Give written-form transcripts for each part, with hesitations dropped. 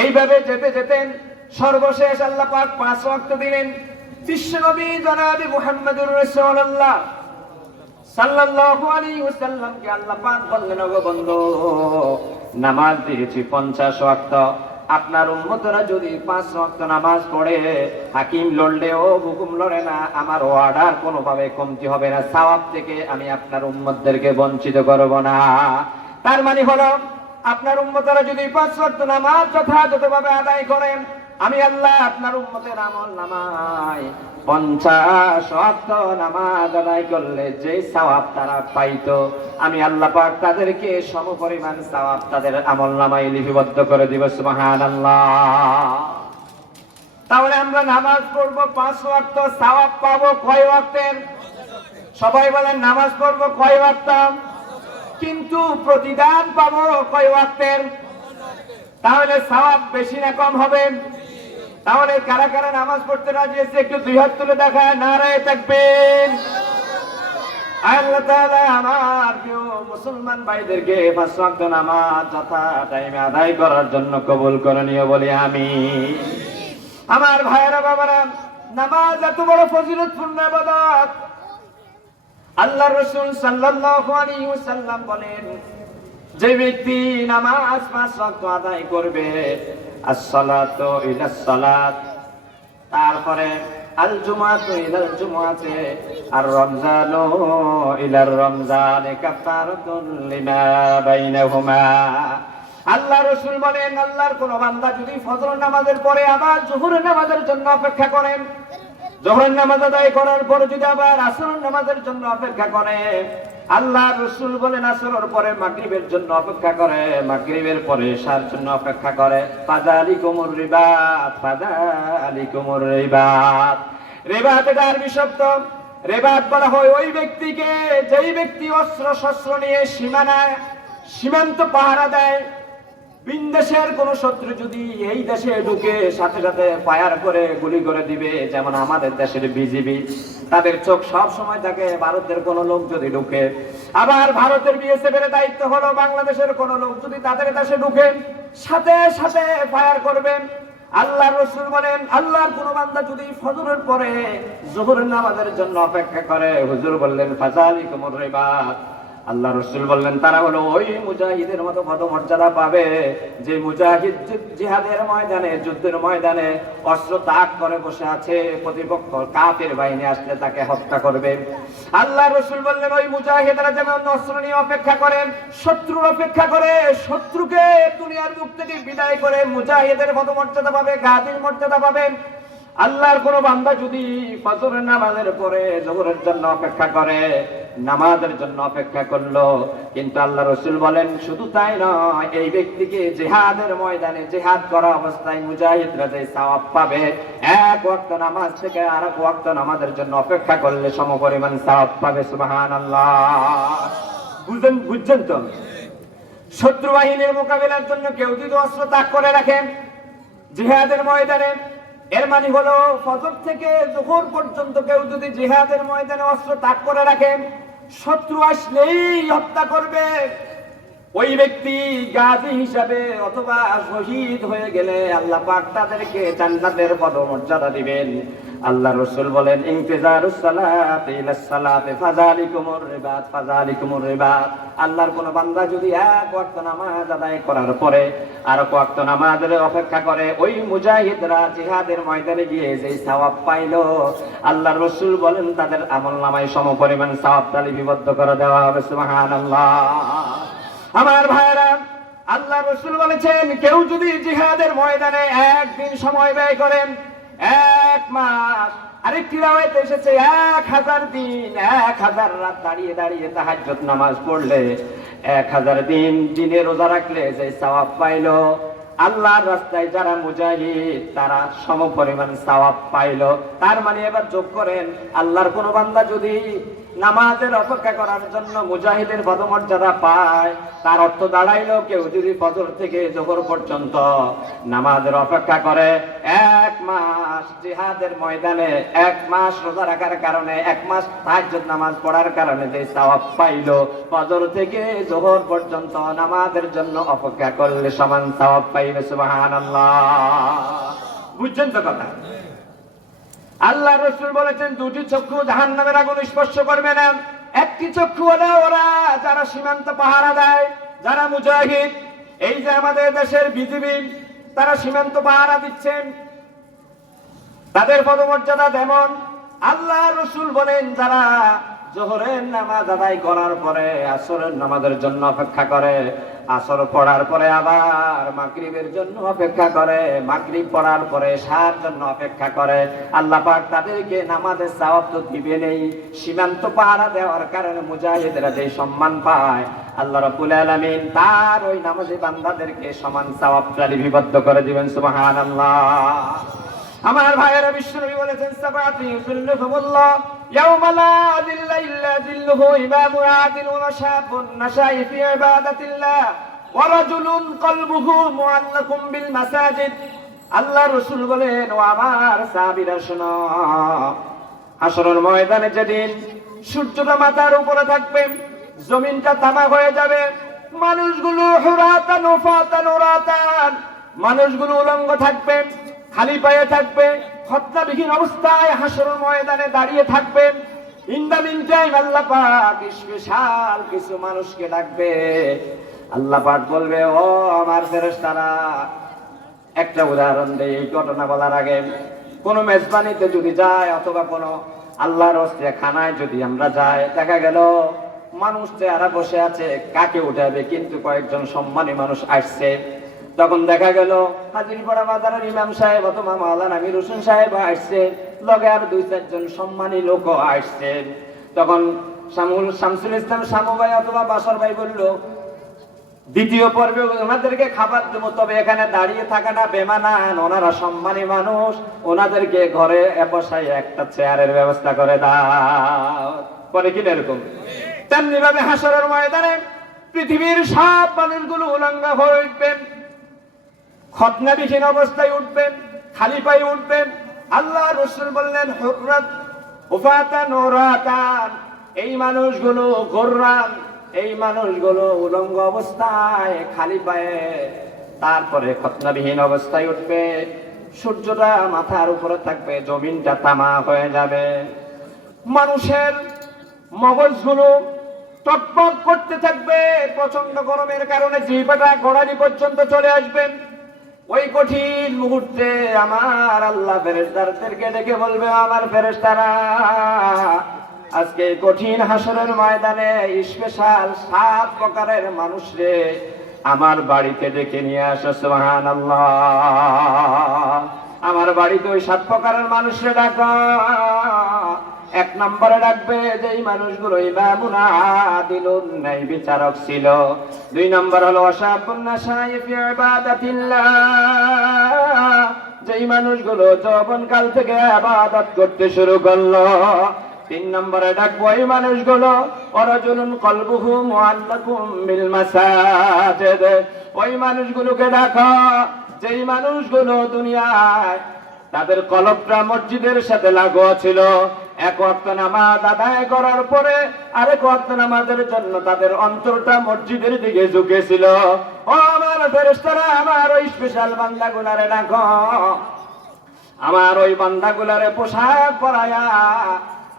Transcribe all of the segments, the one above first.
এইভাবে যেতে যেতে সর্বশেষ আল্লাহ পাক 5 ওয়াক্ত দিলেন। বিশ্বনবী জনাবে মুহাম্মদুর রাসূলুল্লাহ সাল্লাল্লাহু আলাইহি ওয়াসাল্লামকে আল্লাহ পাক বললেন, ওগো বন্ধু, নামাজ দিয়েছি 50 ওয়াক্ত, আপনার উম্মতরা যদি 5 ওয়াক্ত নামাজ পড়ে, হাকিম লড়লেও হুকুম লড়ে না, আমার অর্ডার কোনোভাবে কমতি হবে না, সওয়াব থেকে আমি আপনার উম্মতদেরকে বঞ্চিত করব না। তার মানে হলো আপনার উম্মতরা যদি 5 ওয়াক্ত নামাজ যথাযথভাবে আদায় করেন, আমি আল্লাহ আপনার উম্মতের আমল নামায় 50 ওয়াক্ত নামাজ আদায় করলে যে সওয়াব তারা পাইতো, আমি আল্লাহ পাক তাদেরকে সমপরিমাণ সওয়াব তাদের আমল নামায় লিপিবদ্ধ করে দিব। সুবহানাল্লাহ। তাহলে আমরা নামাজ পড়বো 5 ওয়াক্ত, সওয়াব পাবো কয় ওয়াক্তের? সবাই বলেন, নামাজ পড়বো কয় ওয়াক্ত, কিন্তু প্রতিদান পাবো কয় ওয়াক্তের? তাহলে সওয়াব বেশি না কম হবে? তাহলে কারা কারা নামাজ পড়তে রাজি আছে একটু 2 হাত তুলে দেখায়, নারায়ে তাকবীর। আল্লাহ তাআলা আমার প্রিয় মুসলমান ভাইদেরকে 5 ওয়াক্ত নামাজ যথা টাইমে আদায় করার জন্য কবুল করে নিও বলি আমিন। আমার ভাইরা বাবারা, নামাজ এত বড় ফজিলতপূর্ণ ইবাদত। আল্লাহর রাসূল সাল্লাল্লাহু আলাইহি ওয়াসাল্লাম বলেন, যে ব্যক্তি নামাজ 5 ওয়াক্ত আদায় করবে, আসসালাতু ইলাস সালাত, তারপরে আল জুমাতু ইলাল জুমাতে, আর রমজানু ইলার রমজান, কাফারাতুন লিমা বাইনাহুমা। আল্লাহ রাসূল বলেন, আল্লাহর কোন বান্দা যদি ফজর নামাজের পরে আবার জোহরের নামাজের জন্য অপেক্ষা করেন, জোহরের নামাজ আদায় করার পরে যদি আবার আসরের নামাজের জন্য অপেক্ষা করে, আল্লাহ রাসূল বলেন আসরের পরে মাগরিবের জন্য অপেক্ষা করে, মাগরিবের পরে ইশার জন্য অপেক্ষা করে, ফাযালিকুমুর রিবাত, ফাযালিকুমুর রিবাত। রিবাত এটা আরবি শব্দ। রিবাত বলা হয় ওই ব্যক্তিকে যেই ব্যক্তি অস্ত্র শস্ত্র নিয়ে সীমান্ত পাহারা দেয়। বিদেশের কোন শত্রু যদি এই দেশে ঢুকে, সাথে সাথে ফায়ার করে গুলি করে দিবে। যেমন আমাদের দেশের বিজিবি, তাদের চোখ সব সময় থাকে ভারতের কোন লোক যদি ঢুকে। আবার ভারতের বিএসএফ এর দায়িত্ব হলো বাংলাদেশের কোন লোক যদি তাদের দেশে ঢুকে, সাথে সাথে ফায়ার করবেন। আল্লাহর রাসূল বলেন, আল্লাহর কোন বান্দা যদি ফজরের পরে যোহরের নামাজের জন্য অপেক্ষা করে, হুজুর বললেন ফাযালিকুমুর রিবাত, আল্লাহ রাসূল বললেন তারা হলো ওই মুজাহিদের মতো পদমর্যাদা পাবে যে মুজাহিদ জিহাদের ময়দানে, যুদ্ধের ময়দানে অস্ত্র তাক করে বসে আছে, প্রতিপক্ষ কাফের বাহিনী আসলে তাকে হত্যা করবে। আল্লাহ রাসূল বললেন ওই মুজাহিদরা যেমন অস্ত্র নিয়ে অপেক্ষা করেন, শত্রুর অপেক্ষা করে, শত্রুকে দুনিয়ার মুখ থেকে বিদায় করে মুজাহিদের পদমর্যাদা পাবে, গাজীর মর্যাদা পাবে। আল্লাহর কোন বান্দা যদি ফজরের নামাজের পরে যোহরের জন্য অপেক্ষা করে, নামাজের জন্য অপেক্ষা করলো, কিন্তু আল্লাহ রাসূল বলেন শুধু তাই নয়, এই ব্যক্তিকে জিহাদের ময়দানে জিহাদ করা অবস্থায় মুজাহিদরা যে সওয়াব পাবে, 1 ওয়াক্ত নামাজ থেকে আর 1 ওয়াক্ত নামাজের জন্য অপেক্ষা করলে সমপরিমাণ সওয়াব পাবে। সুবহানাল্লাহ। বুঝছেন তো? শত্রু বাহিনীর মোকাবিলার জন্য কেউ যদি অস্ত্র ত্যাগ করে রাখেন জিহাদের ময়দানে, এর মানে হলো ফজর থেকে যোহর পর্যন্ত কেউ যদি জিহাদের ময়দানে অস্ত্র তাক করে রাখেন, শত্রু আসলেই হত্যা করবে। ওই ব্যক্তি গাজী হিসাবে অথবা শহীদ হয়ে গেলে আল্লাহ পাক তাদেরকে জান্নাতের পদমর্যাদা দিবেন। আল্লাহ রাসূল বলেন ইনতিজারুস সালাতি ইলাস সালাতি ফাযালিকুমুর রিবাত, ফাযালিকুমুর রিবাত। আল্লাহর কোন বান্দা যদি 1 ওয়াক্ত নামাজ আদায় করার পরে আর 1 ওয়াক্ত নামাজের অপেক্ষা করে, ওই মুজাহিদরা জিহাদের ময়দানে গিয়ে যে সওয়াব পাইলো, আল্লাহর রাসূল বলেন তাদের আমলনামায় সমপরিমাণ সওয়াব লিপিবদ্ধ করে দেওয়া হবে। সুবহানাল্লাহ। আমার ভাইরা, আল্লাহ রাসূল বলেছেন কেউ যদি জিহাদের ময়দানে 1 দিন সময় ব্যয় করেন, 1 মাস, আরেকটি রাওয়ায়াতে এসেছে 1000 দিন, 1000 রাত দাঁড়িয়ে দাঁড়িয়ে তাহাজ্জুদ নামাজ পড়লে, 1000 দিন দিনে রোজা রাখলে যে সওয়াব পাইলো, আল্লাহর রাস্তায় যারা মুজাহিদ তারা সমপরিমাণ সওয়াব পাইলো। তার মানে এবার যোগ করেন, আল্লাহর কোন বান্দা যদি নামাজের অপেক্ষা করার জন্য মুজাহিদের পদমর্যাদা পায়, তার অর্থ দাঁড়াইলো কেউ যদি ফজর থেকে জোহর পর্যন্ত নামাজের অপেক্ষা করে, 1 মাস জিহাদের ময়দানে 1 মাস রোজা রাখার কারণে, 1 মাস তাহাজ্জুদ নামাজ পড়ার কারণে যে সওয়াব পাইলো, ফজর থেকে জোহর পর্যন্ত নামাজের জন্য অপেক্ষা করলে সমান সওয়াব পাইবে। সুবহানাল্লাহ। বুঝছেন তো কথা? আল্লাহ রাসূল বলেছেন 2টি চক্ষু জাহান্নামের আগুন স্পর্শ করবে না। একটি চক্ষু হলো ওরা যারা সীমান্ত পাহারা দেয়, যারা মুজাহিদ। এই যে আমাদের দেশের বিজিবি, তারা সীমান্ত পাহারা দিচ্ছেন, তাদের পদমর্যাদা যেমন। আল্লাহ রাসূল বলেন যারা জোহরের নামাজ আদায় করার পরে আসরের নামাজের জন্য অপেক্ষা করে, আসর পড়ার পরে আবার মাগরিবের জন্য অপেক্ষা করে, মাগরিব পড়ার পরে এশার জন্য অপেক্ষা করে, আল্লাহ পাক তাদেরকে নামাজের সওয়াব তো দিবেনই, সীমান্ত পাহারা দেওয়ার কারণে মুজাহিদরা যে সম্মান পায়, আল্লাহ রাব্বুল আলামিন তার ওই নামাজি বান্দাদেরকে সমান সওয়াব লিপিবদ্ধ করে দিবেন। সুবহানাল্লাহ। আমার ভাইয়েরা, বিশ্বনবী বলেছেন সাবাতি ইউযিল্লুহুমুল্লাহ ইয়াওমা লা যিল্লা ইল্লা যিল্লুহু, ইমামুন আদিলুন ওয়া শাবুন নাশা'a ফি ইবাদাতিল্লাহ ওয়া রাজুলুন কলবুহু মুআল্লাকুম বিল মাসাজিদ। আল্লাহ রাসূল বলেন, ও আমার সাহাবীরা শোনো, হাশরের ময়দানে যেদিন সূর্যটা মাথার উপরে থাকবে, জমিনটা তামা হয়ে যাবে, মানুষগুলো হুরাতান ওয়াফাতান উরাতান, মানুষগুলো উলঙ্গ থাকবে, খালি পায়ে থাকবে, খতনাবিহীন অবস্থায় হাশরের ময়দানে দাঁড়িয়ে থাকবে। ইন দা মিন টাইম আল্লাহ পাক স্পেশাল কিছু মানুষকে ডাকবে। আল্লাহ পাক বলবে, ও আমার ফেরেশতারা, একটা উদাহরণ দেই। এই ঘটনা বলার আগে, কোন মেজবানিতে যদি যায় অথবা কোন আল্লাহর হস্তে খানায় যদি আমরা যাই, দেখা গেল মানুষ চেহারা বসে আছে, কাকে উঠাবে, কিন্তু কয়েকজন সম্মানী মানুষ আসছে। তখন দেখা গেল হাজিরপাড়া বাজারের ইমাম সাহেব অথবা মাওলানা আমির হোসেন সাহেব আসছে, লগে আর 2-4 জন সম্মানী লোক আসছে। তখন শামসুল ইসলাম শামু ভাই অথবা বাসর ভাই বলল, দ্বিতীয় পর্বে ওনাদেরকে খাবার দেবো, তবে এখানে দাঁড়িয়ে থাকাটা বেমানান, ওনারা সম্মানী মানুষ, ওনাদেরকে ঘরে বসাই একটা চেয়ারের ব্যবস্থা করে দাও। পরে কিনা এরকম তেমনি ভাবে হাশরের ময়দানে পৃথিবীর সব মানুষগুলো উলঙ্গ হয়ে উঠবেন, খতনাবিহীন অবস্থায় উঠবেন, খালি পায়ে উঠবেন। আল্লাহ রাসূল বললেন, হুররাত উফাতান উরাতান, এই মানুষগুলো গোররান, এই মানুষগুলো উলঙ্গ অবস্থায় খালি পায়ে, তারপরে খতনাবিহীন অবস্থায় উঠবে, সূর্যটা মাথার উপরে থাকবে, জমিনটা তামা হয়ে যাবে, মানুষের মগজগুলো টকটক করতে থাকবে, প্রচন্ড গরমের কারণে জিহ্বাটা গড়ানি পর্যন্ত চলে আসবেন। ওই কঠিন মুহূর্তে আমার আল্লাহ ফেরেশতাদেরকে ডেকে বলবে, আমার ফেরেশতারা, আজকে কঠিন হাশরের ময়দানে স্পেশাল 7 প্রকারের মানুষরে আমার বাড়িতে ডেকে নিয়ে আসো। সুবহানাল্লাহ। আমার বাড়িতে ওই 7 প্রকারের মানুষরে ডাকো। 1 নম্বরে ডাকবে যেই মানুষগুলো ইমামুন আদিলুন, ন্যায় বিচারক ছিল। 2 নম্বর হলো ওয়াশাবুন নাশা'a ফি ইবাদাতিল্লাহ, যেই মানুষগুলো যৌবনকাল থেকে ইবাদত করতে শুরু করলো। 3 নম্বরে ডাকবো এই মানুষগুলো ওয়ারাজুলুন কলবুহু মুআল্লাকুম বিল মাসাজিদ, ওই মানুষগুলোকে ডাকো যেই মানুষগুলো দুনিয়ায় তাদের কলবটা মসজিদের সাথে লাগোয়া ছিল, 1 ওয়াক্ত নামাজ আদায় করার পরে আরেক ওয়াক্ত নামাজের জন্য তাদের অন্তরটা মসজিদের দিকে ঝুঁকেছিল। ও আমার ফেরেশতারা, আমার ওই স্পেশাল বান্দাগুলারে ডাকো, আমার ওই বান্দাগুলারে পোশাক পরায়া,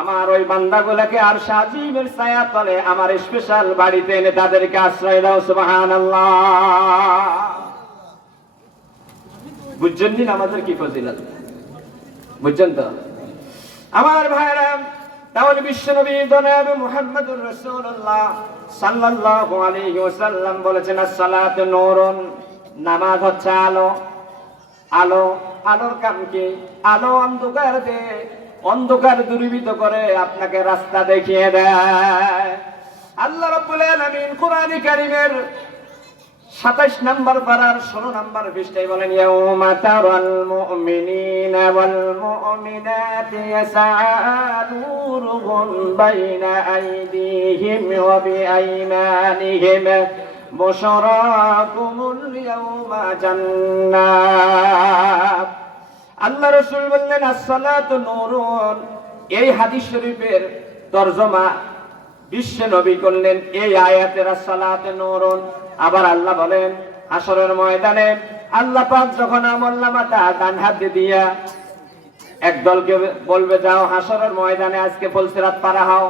আমার ওই বান্দাগুলাকে আর আজিমের ছায়া তলে আমার স্পেশাল বাড়িতে এনে তাদেরকে আশ্রয় দাও। সুবহানাল্লাহ। বুঝছেন নি আমাদের কি ফজিলত? বুঝছেন তো আমার ভাইরা? তাহলে বিশ্বনবী জনাব মুহাম্মদুর রাসূলুল্লাহ সাল্লাল্লাহু আলাইহি ওয়াসাল্লাম বলেছেন, as-সালাতু নূরুন, নামাজ হচ্ছে আলো। আলো, আলোর কাম কি? আলো অন্ধকার দেয়, অন্ধকার দূরীভূত করে আপনাকে রাস্তা দেখিয়ে দেয়। আল্লাহ রাব্বুল আলামিন কোরআনে কারীমের 27 নম্বর পারার 16 নম্বর পৃষ্ঠায় বলেন ইয়াউমা তারাল মুমিনিনা ওয়াল মুমিনাতি ইয়াসআ নূরুহুম বাইনা আইদিহিম ওয়া বিআইমানিহিম বুশরাকুমুল ইয়াউমা জান্নাত। আল্লাহ রাসূল বললেন as-সালাতু নূরুন। এই হাদিস শরীফের তরজমা বিশ্ব নবী করলেন এই আয়াতের as-সালাতু নূরুন। আবার আল্লাহ বলেন হাসরের ময়দানে আল্লাহ পাক যখন আমলনামাটা ডান হাতে দিয়া একদলকে বলবে যাও হাসরের ময়দানে আজকে ফুলসিরাত পার হও।